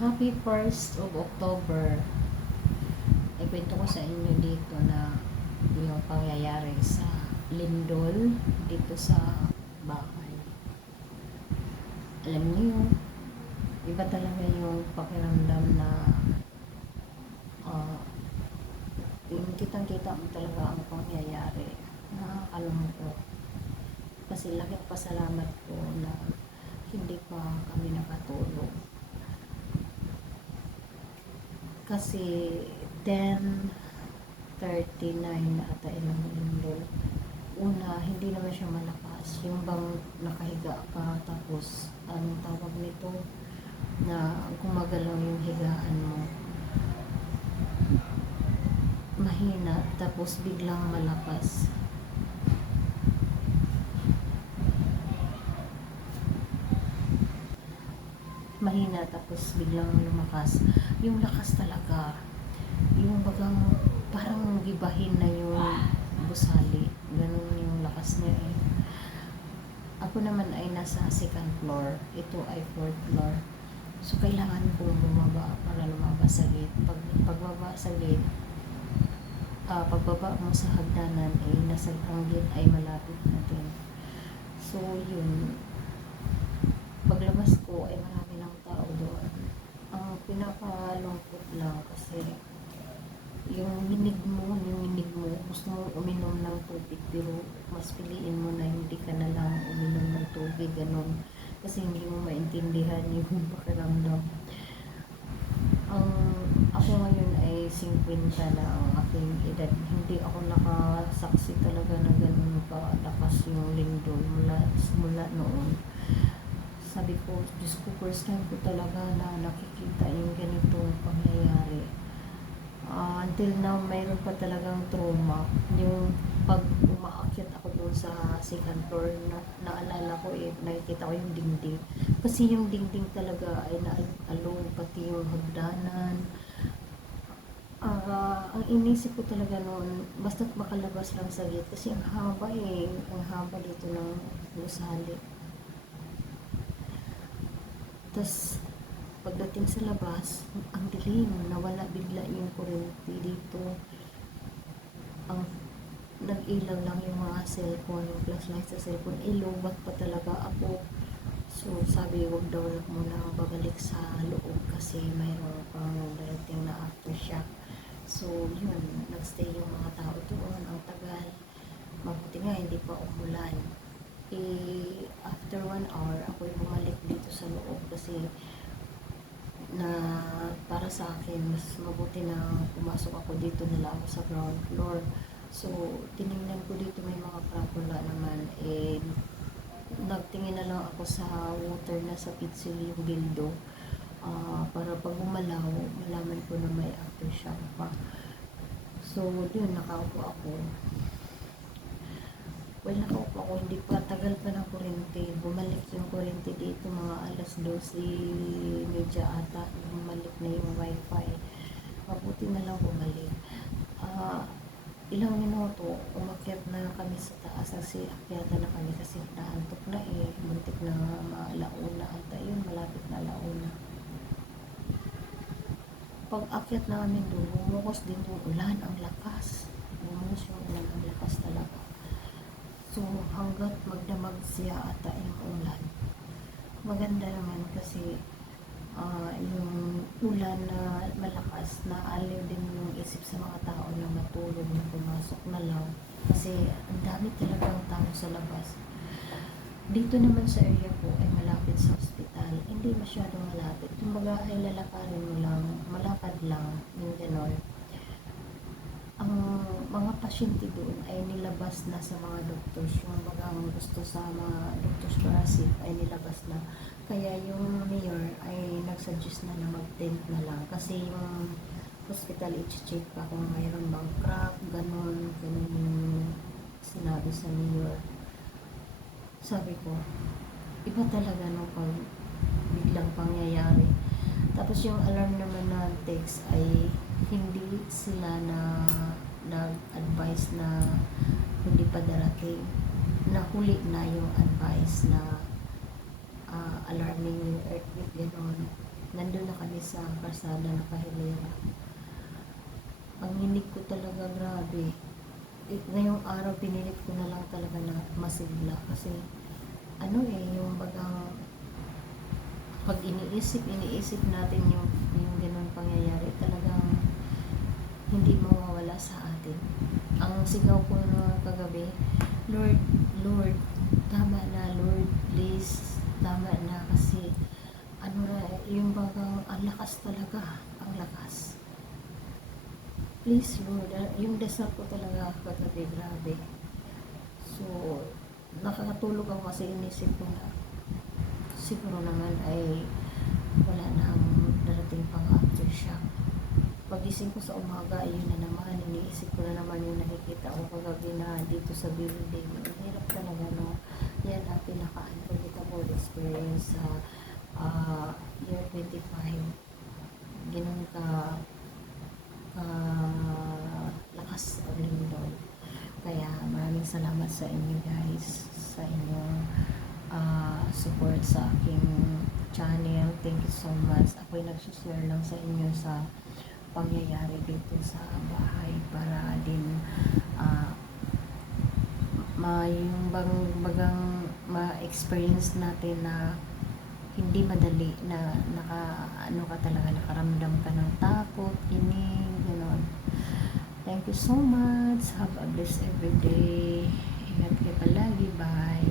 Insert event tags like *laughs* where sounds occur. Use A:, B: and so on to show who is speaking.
A: Happy 1st of October. Ikwento ko sa inyo dito na yung pangyayari sa Lindol dito sa bahay. Alam niyo, iba talaga yung pakiramdam na ah, yung kitang-kita mo talaga ang pangyayari. Nakakalungkot. Kasi laking pasalamat ko na hindi pa kami nakatulog. Kasi 10.39 na ata ilang lindol. Una, hindi naman siya malakas. Yung bang nakahiga ka tapos anong tawag nito na gumagalaw yung higaan mo. Mahina tapos biglang malakas. mahina tapos biglang lumakas. Yung lakas talaga, yung bagang parang gibahin na yung busali. Ganun yung lakas niya eh. Ako naman ay nasa second floor. Ito ay fourth floor. So, kailangan kong bumaba para lumabas sa gate. Pag, pagbaba sa gate, ah, pagbaba mo sa hagdanan, eh, nasa ang gate ay malapit natin. So, yun. Paglabas ko, ay marami ng tao doon. Ang pinakalungkot lang kasi yung hinig mo, yung hinig mo, gusto mo uminom ng tubig pero mas piliin mo na hindi ka na lang uminom ng tubig, ganun. Kasi hindi mo maintindihan yung *laughs* pakiramdam. Ang ako ngayon ay 50 na ang aking edad. Hindi ako nakasaksi talaga na ganun ka lakas yung lindol mula, mula noon sabi ko, Diyos ko, first time ko talaga na nakikita yung ganitong pangyayari. Ah, until now, mayroon pa talagang trauma. Yung pag umaakyat ako doon sa second floor, na, naalala ko eh, nakikita ko yung dingding. Kasi yung dingding talaga ay naalong, pati yung hagdanan. Ah, ang inisip ko talaga noon, basta't makalabas lang sa gate, kasi ang haba eh, ang haba dito ng gusali. Tapos, pagdating sa labas, ang dilim, nawala bigla yung kuryente dito. Ang nag-ilaw lang yung mga cellphone, yung flashlight sa cellphone, ilubat pa talaga ako. So, sabi, wag daw lang muna babalik sa loob kasi mayroon pang darating na aftershock. So, yun, nagstay yung mga tao doon, ang tagal. Mabuti nga, hindi pa umulan eh, after one hour, ako'y bumalik dito sa loob kasi na para sa akin, mas mabuti na pumasok ako dito nila ako sa ground floor. So, tiningnan ko dito may mga krapula naman. Eh, nagtingin na lang ako sa water na sa pitsil yung dildo. Uh, para pag umalaw, malaman ko na may aftershock pa. So, yun, nakaupo ako. Well, nakaupo ako, hindi pa, tagal pa ng kuryente. Bumalik yung kuryente dito, mga alas 12, medya ata, bumalik na yung wifi. Mabuti na lang bumalik. Ah, ilang minuto, umakyat na kami sa taas kasi akyata na kami kasi naantok na eh. Muntik na maalauna ata yun, malapit na alauna. Pag akyat namin doon, bumukos din yung ulan, ang lakas. Bumukos yung ulan, ang lakas talaga. So, hanggat magdamag siya ata yung ulan. Maganda naman kasi uh, yung ulan na malakas na aliw din yung isip sa mga tao na matulog na pumasok na lang. Kasi ang dami talagang tao sa labas. Dito naman sa area ko ay malapit sa ospital. Hindi masyadong malapit. Kumbaga ay lalakarin mo lang, malakad lang, yung gano'n ang mga pasyente doon ay nilabas na sa mga doctors. Yung bagang gusto sa mga doctors para ay nilabas na. Kaya yung mayor ay nagsuggest na na mag-tent na lang. Kasi yung hospital, i-check pa kung mayroon bang crack, ganun, ganun yung sinabi sa mayor. Sabi ko, iba talaga no pag biglang pangyayari. Tapos yung alarm naman na text ay hindi sila na nag-advise na hindi pa darating. Nahuli na yung advice na uh, alarming yung earthquake gano'n. Nandun na kami sa kalsada nakahilera. Ang hinig ko talaga grabe. Eh, ngayong araw pinilit ko na lang talaga na masigla kasi ano eh, yung bagang pag iniisip, iniisip natin yung, yung ganun pangyayari, talagang hindi mawawala sa atin. Ang sigaw ko no kagabi, Lord, Lord, tama na, Lord, please, tama na kasi ano na, yung bagang ang lakas talaga, ang lakas. Please, Lord, ah, yung dasal ko talaga kagabi, grabe. So, nakakatulog ako kasi inisip ko na siguro naman ay wala na ang darating pang aftershock. Pagising ko sa umaga, ayun na naman, iniisip ko na naman yung nakikita ko kagabi na dito sa building. Ang hirap talaga, no? Yan ang pinaka-unforgettable experience sa ah, year 25. Ganun ka ka lakas ang lindol. Kaya maraming salamat sa inyo guys, sa inyong ah, support sa aking channel. Thank you so much. Ako'y nagsushare lang sa inyo sa pangyayari dito sa bahay para din ah, ma yung bang bagang ma-experience natin na hindi madali na naka ano ka talaga nakaramdam ka ng takot, inig, gano'n. Thank you so much. Have a blessed everyday. Ingat kayo palagi. Bye.